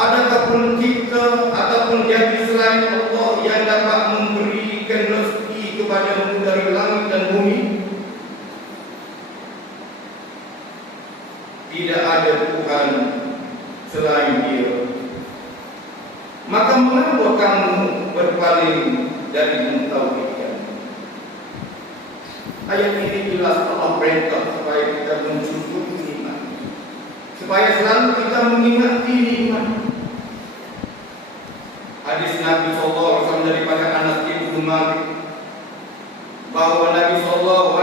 Adakah pun kita ataupun jadi selain Allah Tuhan selain Dia, maka mengapa kamu berpaling dari mentauhidkan? Ayat ini jelas Allah perintah supaya kita mensyukuri nikmat, supaya selalu kita mengingati nikmat. Hadis Nabi SAW daripada Anas bin Malik bahwa Nabi SAW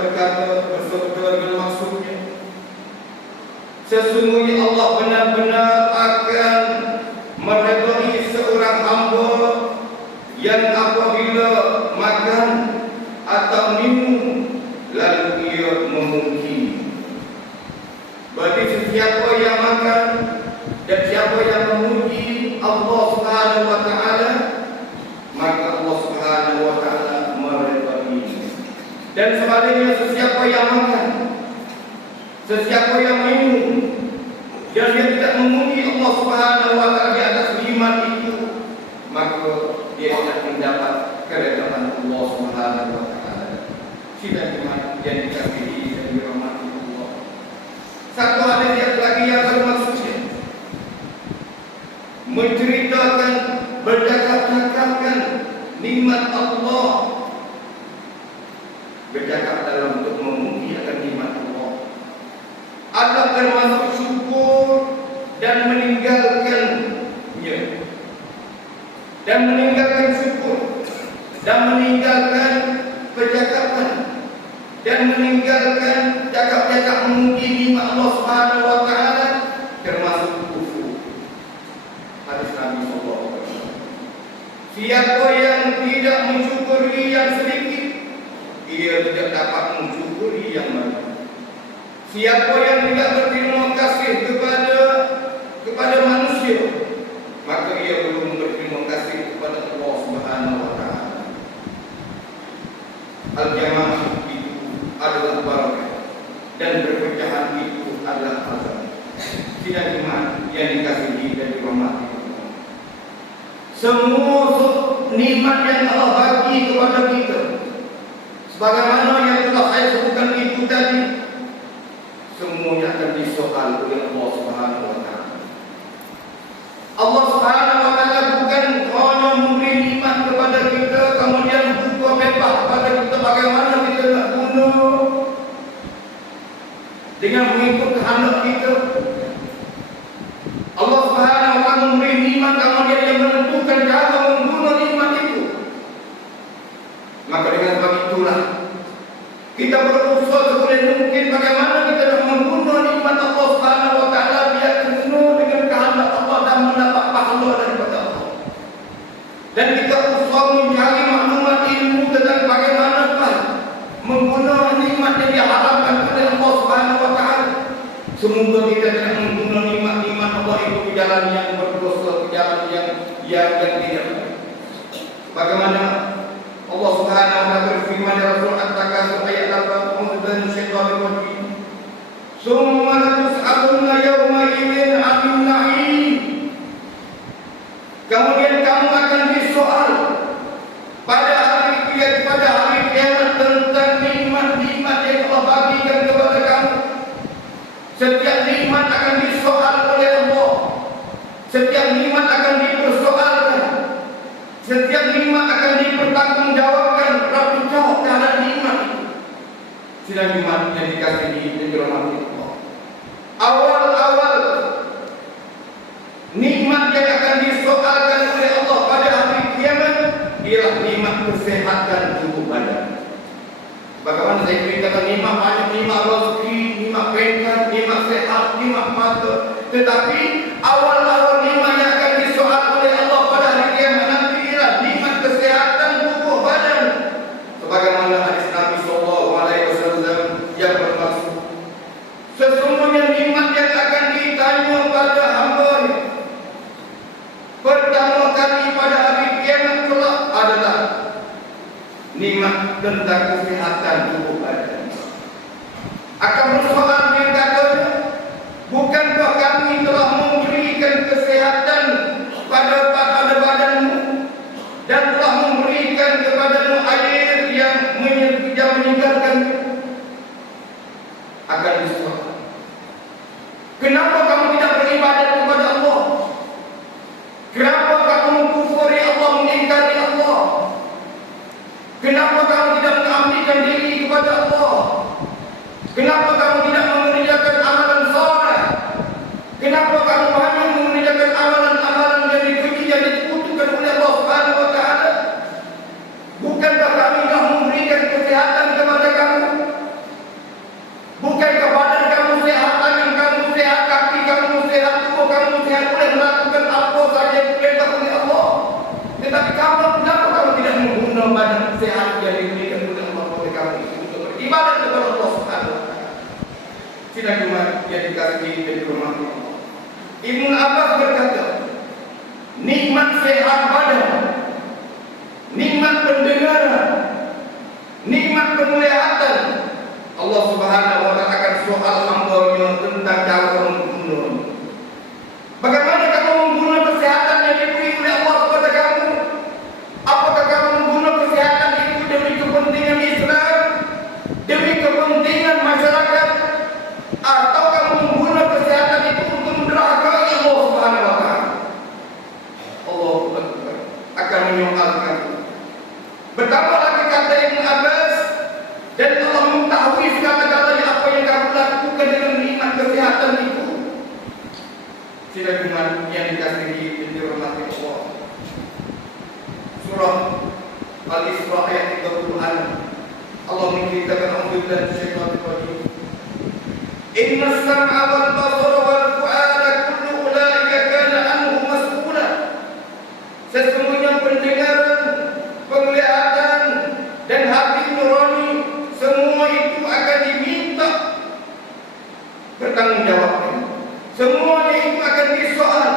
berkata, bersabda dengan maksudnya, sesungguhnya Allah benar-benar akan meredai seorang hamba yang apabila makan atau minum lalu ia memungkiri. Bagi sesiapa yang makan dan siapa yang memuji Allah Subhanahu wa taala, maka Allah Subhanahu wa taala meredai. Dan sebaliknya sesiapa yang makan, sesiapa yang minum dan dia tidak memuji Allah Subhanahu wa taala di atas nikmat itu, maka dia akan mendapat keredaan Allah Subhanahu wa taala. Sidang iman yang dikasihi dan dirahmati Allah. Satu hadis lagi yang bermaksudnya menceritakan, bercakap-cakapkan nikmat Allah, bercakap dalam untuk memuji akan nikmat Allah, ada termasuk syukur dan meninggalkannya, dan meninggalkan syukur dan meninggalkan percakapan dan meninggalkan cakap-cakap memuji nikmat Allah Subhanahu wa taala termasuk kufur. Hadis Nabi sallallahu alaihi wasallam. Siapa yang tidak mensyukuri yang sedikit, ia tidak dapat mensyukuri yang banyak. Siapa yang tidak berterima kasih kepada manusia, maka ia belum berterima kasih kepada Allah Subhanahu wa taala. Al-jamaah itu adalah barakah dan perpecahan itu adalah azab. Sidang iman yang dikasihi dan dirahmati Allah. Semua nikmat yang Allah bagi kepada kita, sebagaimana yang telah saya sebutkan itu tadi, semuanya akan disoal oleh Allah Subhanahu wa taala. Allah Subhanahu wa taala bukan hanya memberi nikmat kepada kita kemudian buka bebas kepada kita bagaimana kita nak guna dengan mengikut kehendak kita. Allah Subhanahu wa taala memberi nikmat kemudian yang menentukan cara menggunakan nikmat itu. Maka dengan sebab itulah kita berusaha seboleh mungkin bagaimana kita nak menggunakan nikmat Allah Subhanahu wa taala biar penuh dengan kehendak Allah dan mendapat pahala daripada Allah. Dan kita usaha mencari maklumat ilmu tentang bagaimanakah menggunakan nikmat yang diharapkan oleh Allah Subhanahu wa taala. Semoga kita tidak menggunakan nikmat-nikmat Allah itu ke jalan yang berdosa, ke jalan yang tidak baik. Bagaimana Allah Subhanahu wa taala berfirman dalam surah At-Takasur ayat 8, dan syaitanir rajim. Summa latus'alunna yawma idzin 'anil na'im. Kemudian kamu akan disoal pada hari kiamat tentang nikmat-nikmat yang Allah bagikan kepada kamu. Setiap nikmat akan disoal oleh Allah. Setiap nikmat akan dipersoalkan. Setiap nikmat akan dipertanggungjawabkan. Rabbul jawab terhadap nikmat itu. Sidang nikmat yang dikasihi dan dirahmati Allah. Awal-awal nikmat yang akan disoalkan oleh Allah pada hari kiamat ialah nikmat kesehatan tubuh badan. Bagaimana saya ceritakan nikmat banyak, nikmat rezeki, nikmat pengkat, nikmat sehat, nikmat mata. Tetapi awal-awal nikmat yang akan disoal oleh Allah pada hari kiamat nanti ialah nikmat kesehatan tubuh badan. Sebagaimana hadis Nabi sallallahu alaihi wasallam yang bermaksud, sesungguhnya nikmat yang akan ditanya pada hamba pertama kali pada hari kiamat kelak adalah nikmat tentang kesehatan tubuh badan. Akan bersoal yang katanya, bukankah kami telah memberikan kesehatan pada badanmu dan telah memberikan kepadamu air yang menyegarkan? Akan disoal, kenapa Sidang Jumat yang dikasihi dan dirahmati Allah. Ibnu Abbas berkata, nikmat sehat badan, nikmat pendengaran, nikmat penglihatan, Allah Subhanahu wa taala akan soal hamba-Nya tentang cara membunuh. Bagaimana kamu membunuh kesehatan yang diberi oleh Allah kepada kamu? Apakah kamu membunuh kesehatan itu demi kepentingan Islam, demi kepentingan masyarakat, atau kamu membunuh kesehatan itu untuk mendurhakai Allah Subhanahu wa taala? Allah akan menyoalkan. Bertambah lagi kata Ibnu Abbas, dan Allah mengetahui segala-galanya apa yang kamu lakukan dengan nikmat kesehatan itu. Sidang Jumat yang dikasihi dan dirahmati Allah. Surah Al-Isra ayat 36. Allah menceritakan Alhamdulillah syaitanir rajim. Inna as-sam'a wal basara wal fu'ada kullu ulaika kana anhu mas'ula. Sesungguhnya pendengaran, penglihatan dan hati nurani semua itu akan diminta bertanggungjawabnya. Semuanya itu akan disoal.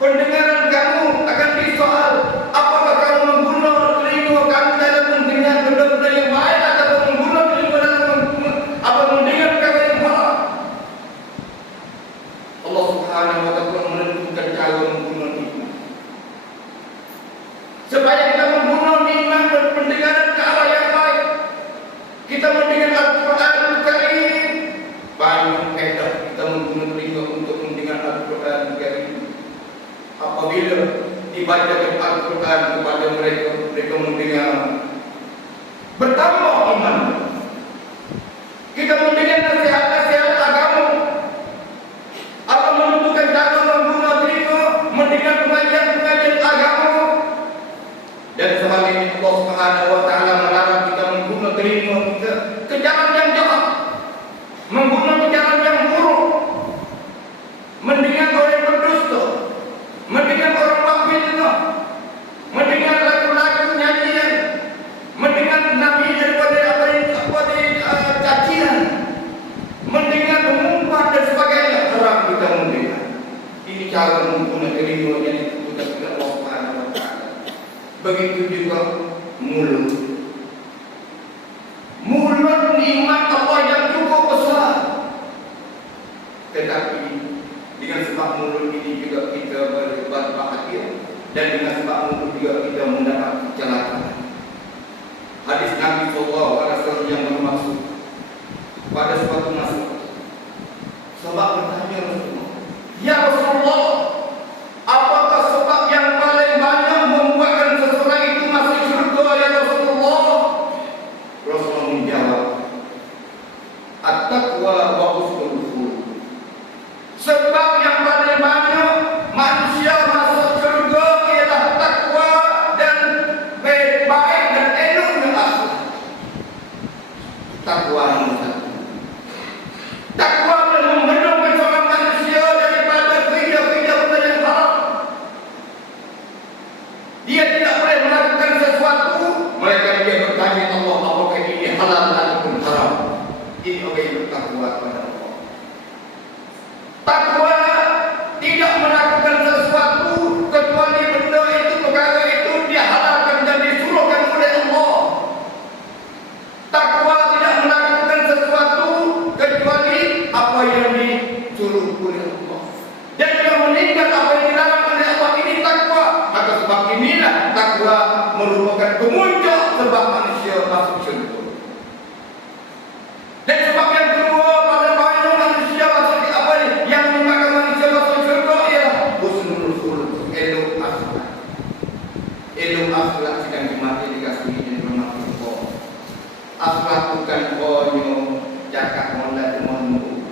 Pendengaran kamu akan disoal. Apakah kamu membunuh telinga kamu dalam mendengar benda-benda yang baik, atau membunuh telinga dalam mendengar perkara yang haram? Allah Subhanahu wa taala menentukan cara membunuh nikmat. Supaya kita membunuh nikmat pendengaran ke arah yang baik. Kita mendengar Al-Quranul Karim, banyak faedah kita membunuh telinga untuk mendengar Al-Quranul Karim. Apabila dibacakan Al-Quran kepada mereka, mereka mendengar, bertambah iman. Kita mendengar nasihat-nasihat agama. Allah menentukan cara membunuh telinga, mendengar pengajian-pengajian agama. Dan sebaliknya Allah Subhanahu wa taala melarang kita membunuh telinga kita ke jalan yang jahat, membunuh ke jalan yang buruk, mendengar orang berdusta, mendengar orang berfitnah, mendengar lagu-lagu nyanyian, mendengar nabi daripada cacian, mendengar mengumpat dan sebagainya. Haram kita mendengar. Ini cara membunuh telinga yang ditentukan oleh Allah Subhanahu wa taala. Begitu juga mulut. Mulut nikmat Allah yang cukup besar. Tetapi dengan sebab mulut ini juga kita berbahagia, dan dengan sebab mulut juga kita mendapat kecelakaan. Hadis Nabi sallallahu alaihi wasallam yang bermaksud pada suatu masa, sahabat bertanya Rasulullah, "Ya Rasulullah, apakah sebab yang paling banyak membuatkan seseorang itu masuk surga ya Rasulullah?" Rasulullah menjawab, "At-taqwa wa husnul khuluq." Sebab yang paling banyak manusia masuk surga ialah takwa dan baik dan eloknya akhlak. Takwa nomor satu. Takwa membendungkan seorang manusia daripada kerja-kerja benda yang haram. Dia tidak boleh melakukan sesuatu melainkan dia bertanya Allah, apakah ini halal ataupun haram. Ini orang yang bertakwa kepada Allah. Takwa tidak melakukan sesuatu kecuali benda itu, perkara itu dihalalkan dan disuruhkan oleh Allah. Takwa tidak melakukan sesuatu kecuali apa yang disuruh oleh Allah, dan dia meninggal apa yang dilarang oleh Allah. Ini takwa. Maka sebab inilah takwa merupakan pemuncak sebab manusia masuk surga. Dan sebab yang kedua, pada banyak manusia masuk di apa yang menyebabkan manusia masuk surga ialah husnul khuluq, elok akhlak. Elok akhlak sedang dimati dikasihi dan bermati Allah. Akhlak bukan hanya cakap molek monmu,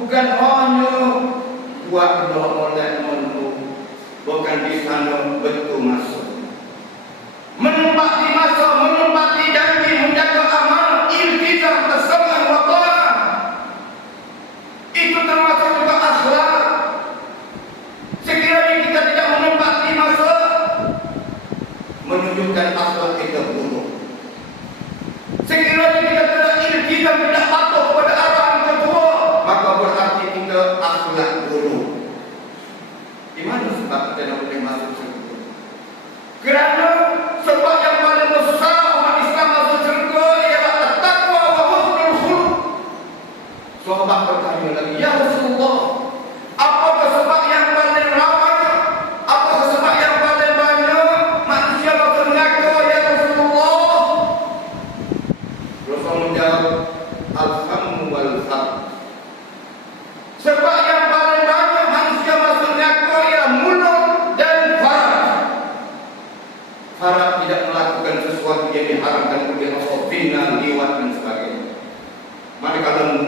bukan hanya buat doa molek monmu, bukan di sana betul masuk, menempati masa, menempati janji, menjaga amanah, iltizam, tasammah wa ta'ah. Itu termasuk juga akhlak. Sekiranya kita tidak menempati masa, menunjukkan akhlak kita buruk. Sekiranya kita tidak iltizam, tidak patuh pada arahan ketua, zina, liwat dan sebagainya. Manakala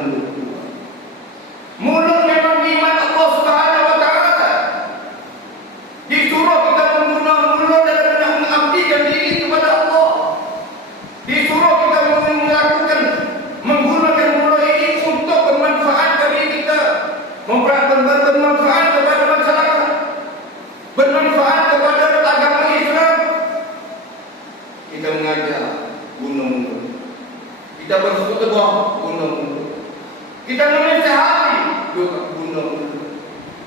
mulut memang nikmat Allah Subhanahu wa taala. Disuruh kita menggunakan mulut dalam mengabdikan diri kepada Allah. Disuruh kita menggunakan mulut ini untuk bermanfaat bagi kita, bermanfaat kepada masyarakat, bermanfaat kepada agama Islam. Kita mengajar guna mulut, kita berkhutbah guna mulut, kita menasihati juga guna mulut,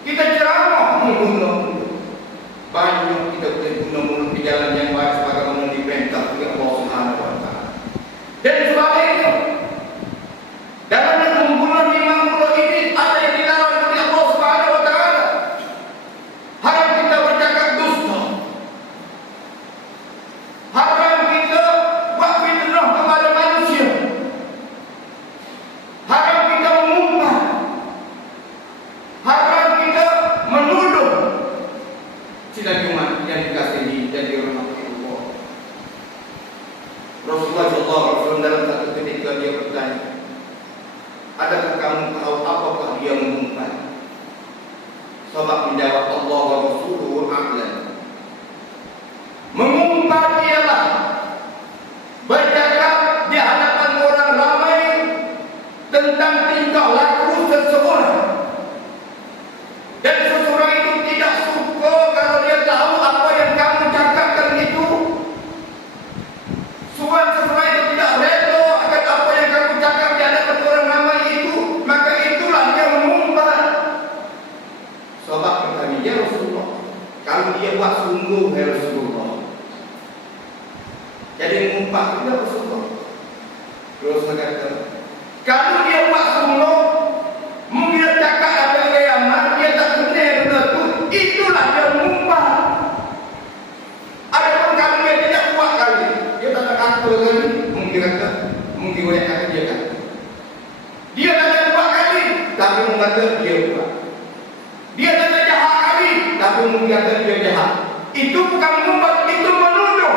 kita ceramah menggunakan mulut. Banyak kita boleh guna mulut di jalan yang baik sebagaimana diperintah oleh Allah Subhanahu wa taala. Dan sebagainya. Dalam menggunakan lima mulut ini ada yang dilarang oleh Allah Subhanahu wa taala. Haram kita bercakap dusta. Haram kita buat fitnah kepada manusia. Haram kita mengumpat. Haram kita menuduh. Sidang Jumat yang dikasihi dan dirahmati Allah. Rasulullah SAW dalam satu ketika dia bertanya, adakah kamu tahu apakah dia mengumpat? Sahabat menjawab, Allah wa Rasuluhu a'lam. Mengumpat ialah bercakap di hadapan orang ramai tentang tingkah laku seseorang, dan seseorang itu tidak suka kalau dia tahu apa yang kamu cakapkan itu. Seseorang itu tidak rela akan apa yang kamu cakap di hadapan orang ramai itu, maka itulah dia mengumpat. Sahabat bertanya, ya Rasulullah, kalau dia buat sungguh, ya Rasulullah, jadi mengumpat itu Rasulullah. Rasulullah kata, kalau dia buat sungguh, mungkin cakap apa yang dia tak kenal benda tu, itulah dia mengumpat. Adapun kalau dia tidak buat kali, dia tak nak kata kali, mungkin kata, mungkin boleh kata dia kata. Dia tak nak buat kali, tapi mungkin kata dia buat. Dia tak nak jahat kali, tapi mungkin kata dia jahat. Itu bukan mengumpat, itu menuduh.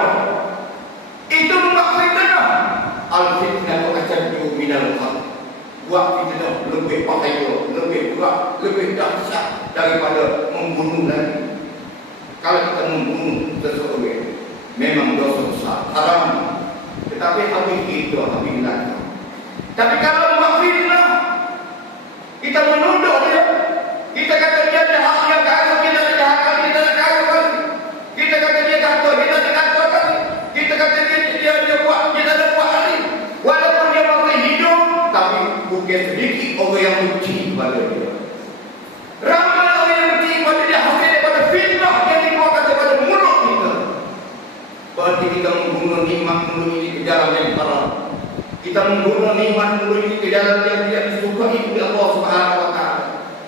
Itu bukan fitnah. Al-fitnah tu asyaddu minal qatl. Buat fitnah lebih bahaya, lebih berat, lebih dahsyat daripada membunuh lagi. Kalau kita membunuh seseorang, memang dosa besar, haram. Tetapi habis itu, habis lagi. Tapi kalau buat fitnah, kita menuduh dia, kita kata dia jahat, dia kata kita nak jahat, kita nak kata, kita kata dia kata, kita nak kata, kita kata dia buat, kita nak buat lagi. Walaupun dia pakai hidup, tapi bukan sedikit orang yang benci kepada dia. Ramai orang yang benci kepada dia hasil daripada fitnah yang dikeluarkan daripada mulut kita. Berarti kita menggunakan nikmat mulut ini ke jalan yang haram. Kita menggunakan nikmat mulut ini ke jalan yang tidak disukai oleh Allah Subhanahu wa taala.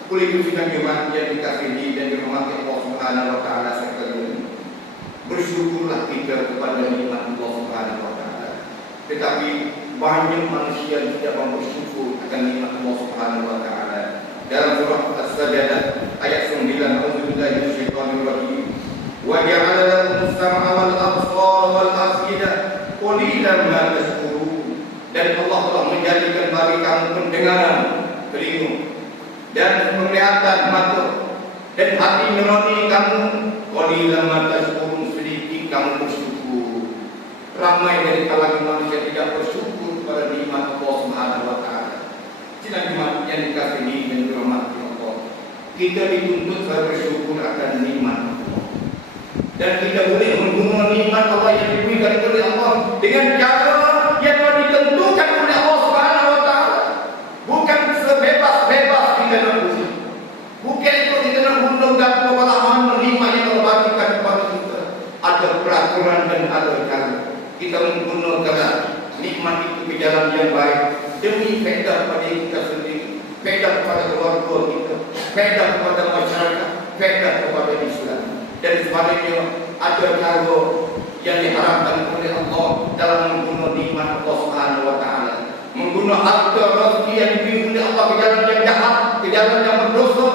Oleh itu sidang Jumat yang dikasihi dan dirahmati Allah Subhanahu wa taala sekalian, bersyukurlah kita kepada nikmat Allah Subhanahu wa taala. Tetapi banyak manusia yang tidak mau bersyukur akan nikmat Allah Subhanahu wa taala. Dalam surah As-Sajdah ayat 9, A'udzubillahi minasyaitonir rajim. Wa ja'ala lakumus sam'a wal absara wal af'idah qalilan ma tashkurun. Dan Allah telah menjadikan bagi kamu pendengaran, telinga, dan penglihatan mata, dan hati nurani kamu. Qalilan ma tashkurun, sedikit kamu bersyukur. Ramai dari kalangan manusia tidak bersyukur kepada nikmat Allah Subhanahu wa taala. Sidang Jumat yang dikasihi dan dirahmati Allah, kita dituntut bersyukur akan nikmat Allah. Dan kita boleh menggunakan nikmat Allah yang diberikan oleh Allah dengan cara yang ditentukan oleh Allah Subhanahu wa taala. Bukan sebebas-bebas kita nak guna. Bukan itu kita nak guna dan kepada nikmat yang Allah bagikan kepada kita. Ada peraturan dan ada cara. Kita menggunakan nikmat itu ke jalan yang baik demi faedah pada kita sendiri, faedah kepada keluarga kita, faedah kepada masyarakat, faedah kepada Islam. Dan sebagainya, ada cara yang diharapkan oleh Allah dalam menggunakan nikmat Allah Subhanahu wa taala. Menggunakan harta rezeki yang diberi oleh Allah ke jalan yang jahat, ke jalan yang berdosa,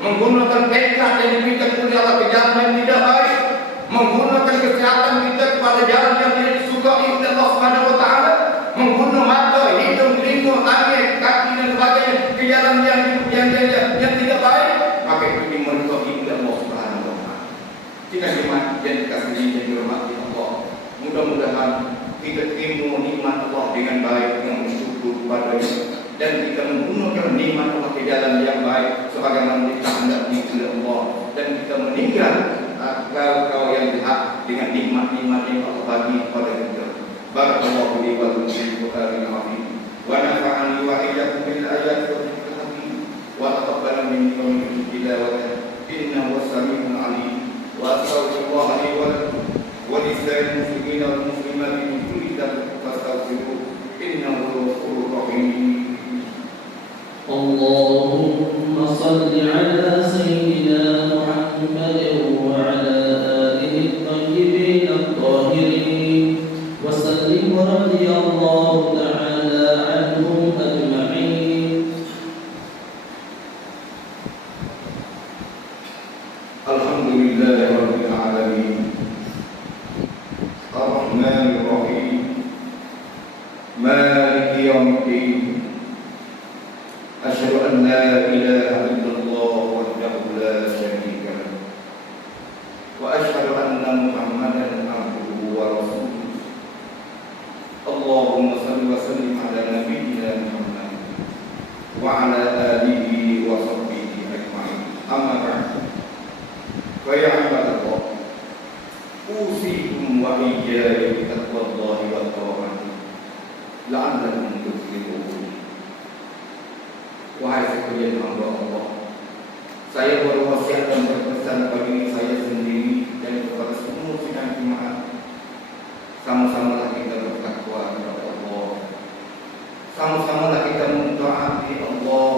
menggunakan pangkat yang diberikan oleh Allah ke jalan yang tidak baik, menggunakan kesehatan kita kepada jalan yang tidak disukai oleh Allah Subhanahu wa taala, jemaat yang dikasihi dan dirahmati Allah, mudah-mudahan kita terima nikmat Allah dengan baik, dengan bersyukur kepada-Nya, dan kita menggunakan nikmat Allah ke jalan yang baik sebagaimana dikehendaki oleh Allah, dan kita meninggal kau yang jahat dengan nikmat-nikmat yang Allah bagi kepada kita. Barakallahu li wa lakum fil Qur'anil azim wa nafa'ani wa iyyakum bil ayati wa dhikril hakim wa taqabbala minni wa minkum tilawatan innahu was-sami'ul 'alim wa astaghfirullaha li wa lakum wa lisa'il muslimina wal muslimati min kulli dhanbin fastaghfiruhu innahu ghafurur rahim. Allahumma salli ala sayyidina Muhammadin wa ala alihi at-tayyibin at-tahirin wa sallim wa radiyallahu ta'ala anhum ajma'in. Alhamdulillahi rabbil alamin ar-rahmanir rahim maliki yaumiddin. Asyhadu an la ilaha illallah wahdahu la syarika lahu wa asyhadu anna Muhammadan abduhu wa rasuluh. Allahumma shalli wa sallim ala nabiyyina Muhammad wa ala alihi wa sahbihi ajma'in. Amma ba'd. Fa ya ibadallah, usikum wa iyaya bi taqwallahi wa ta'ati la'allakum tuflihun. Wahai sekalian hamba Allah, saya berwasiat dan berpesan bagi diri saya sendiri dan kepada semua sidang jemaat, sama-samalah kita bertakwa kepada Allah, sama-samalah kita mentaati Allah,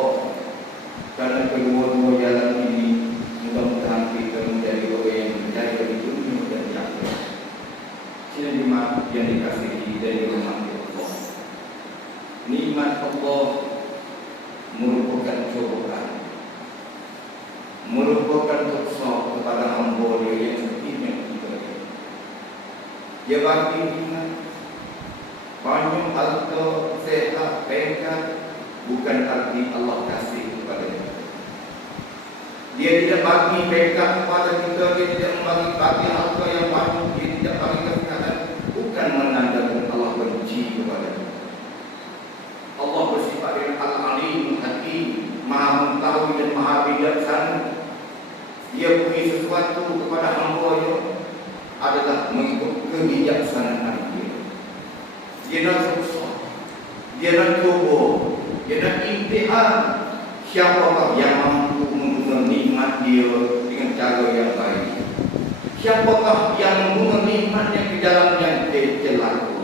karena kedua-dua jalan ini mudah-mudahan kita menjadi orang yang berjaya di dunia dan di akhirat. Sidang jemaat yang dikasihi dan dirahmati Allah, nikmat Allah merupakan cobaan, merupakan tukso kepada hamba Dia yang beriman kepada Dia bagi nikmat banyak harta, sehat, pangkat, bukan arti Allah kasih kepada kita. Dia tidak bagi pangkat kepada kita, Dia tidak bagi harta yang banyak, Dia tidak bagi kesehatan, bukan menandakan Allah benci kepada kita. Allah bersifat dengan Al-Alim Hakim, Maha mengetahui dan Maha bijaksana. Dia beri sesuatu kepada hamba-Nya adalah mengikut kebijaksanaan Dia. Dia nak susah, Dia nak cuba, Dia nak imtihan siapakah yang mampu menggunakan nikmat Dia dengan cara yang baik. Siapakah yang menggunakan nikmatnya ke dalam yang celaka.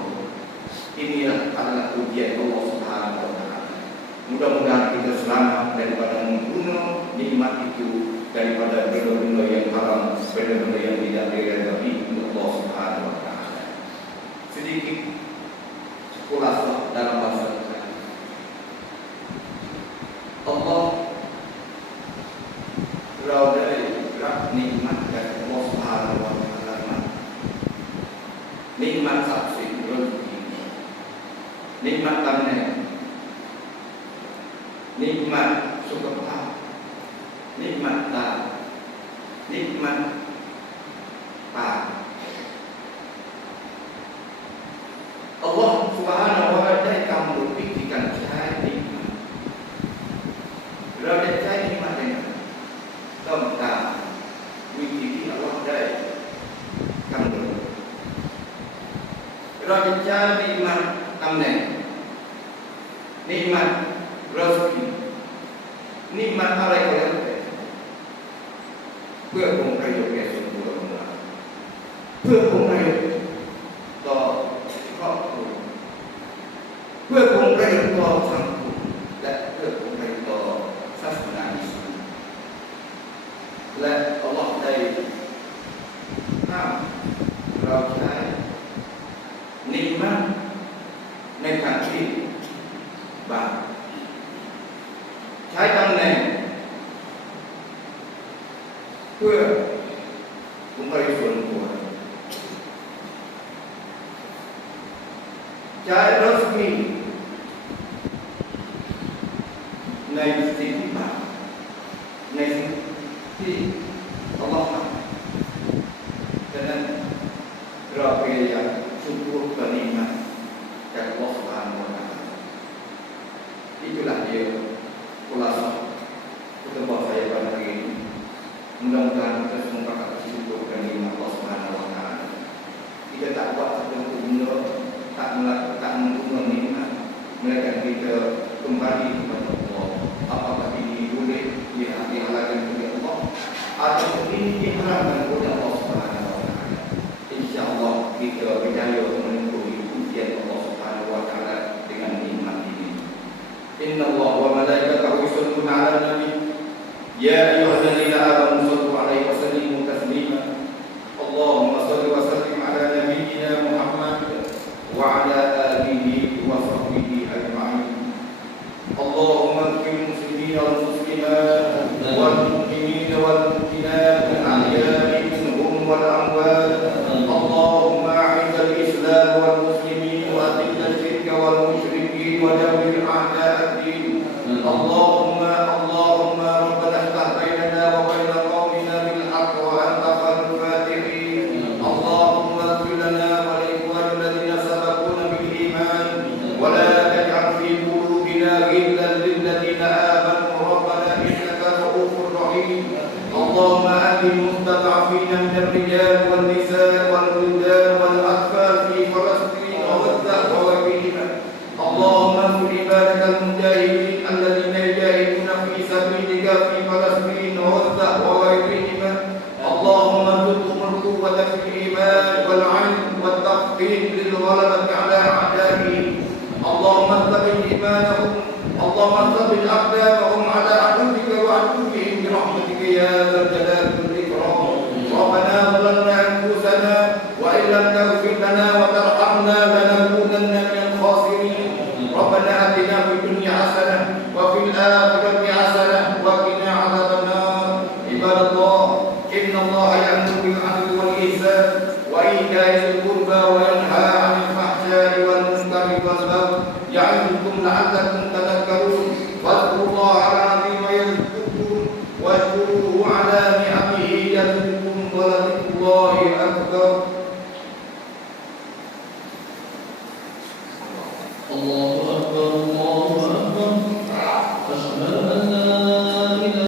Inilah adalah ujian Allah Subhanahu wa Ta'ala. Mudah-mudahan kita selamat daripada membunuh nikmat itu, daripada benda-benda yang haram, benda-benda yang tidak diridhai Allah Subhanahu wa Ta'ala. Sedikit khulasa dalam bahasa kita. Allah berada nikmat dari Allah Subhanahu wa Ta'ala. Nikmat saksi, nikmat tanah, nikmat sukacita, nikmat tak, nikmat tak. Allah Subhanahu wa Ta'ala kamu berpikirkan saya nikmat. Berada saya nikmat dengan tempat wujud Allah dari kamu. Berada saya nikmat tamne, nikmat rezeki, nikmatอะไรก็แล้วแต่เพื่อคงประโยชน์แก่ส่วนตัวของเราเพื่อคงประโยชน์ต่อครอบครัวเพื่อคงประโยชน์ต่อสังคมและเพื่อคงประโยชน์ต่อศาสนาอิสลามและอัลลอฮฺได้ห้ามเราใช้นิมะในทางที่บาปใช้ตำแหน่งเพื่อผลประโยชน์ส่วนตัวใช้รสมีในสิ่งที่บาปในสิ่งที่อัลลอฮฺ Kita tak buat sesuatu benda, tak mengguna nikmat, melainkan kita kembali kepada Allah. Apakah ini boleh dihalalkan oleh Allah atau ini diharamkan oleh Allah Subhanahu wa taala? Insya-Allah kita berjaya menempuhi ujian Allah Subhanahu wa taala dengan nikmat ini. Inna Allah wa malaikatahu yusholluna 'alan nabi ya ayyuhalladzina amanu shallu 'alaihi wa sallimu taslima. Allahumma shalli wa sallim 'ala nabiyyina Muhammad wa 'ala alihi wa sahbihi ajma'in. Allahumma ighfir muslimina wal muslimat wal mu'minina wal mu'minat al-ahya'i minhum wal amwat. Allahumma a'izz al-islam wal muslimin wa adhill ash-shirka wal musyrikin wa dammir a'da' ad-din. Allahumma rabbana iftah bainana wa bain qaumina bil haqq wa anta khairul fatihin. Allahumma ighfir lana wa li ikhwanina alladhina sabaquna bil iman wa la taj'al fi qulubina ghillan lil ladzina amanu rabbana innaka ra'ufur rahim. Allahumma ahdi mustad'afina min ar-rijal wal nisa' wal wildan wal atfal fi Falastin wa Gaza wa ghayrihim. Allahumma ighfir ibadakal mujahidin alladhina yujahiduna fi sabilika fi Falastin wa Gaza wa ghayrihim. Allahumma ارزقهم القوة في الإيمان والعلم والتقدير للغلبة على أعدائهم. اللهم ثبت إيمانهم، اللهم ثبت أقدامهم على عدوك وعدوهم برحمتك يا ذا الجلال والإكرام. ربنا ظلمنا أنفسنا وإن لم تغفر لنا وترحمنا لنكونن من الخاسرين. ربنا آتنا في الدنيا حسنة وفي الآخرة حسنة وقنا عذاب النار. عباد الله إن الله يأمر بالعدل والإحسان وإيتاء ذي القربى وينهى عن الفحشاء والمنكر والبغي يعظكم لعلكم تذكرون. فاذكروا الله العظيم يذكركم واشكروه على نعمه يزدكم ولذكر الله أكبر. الله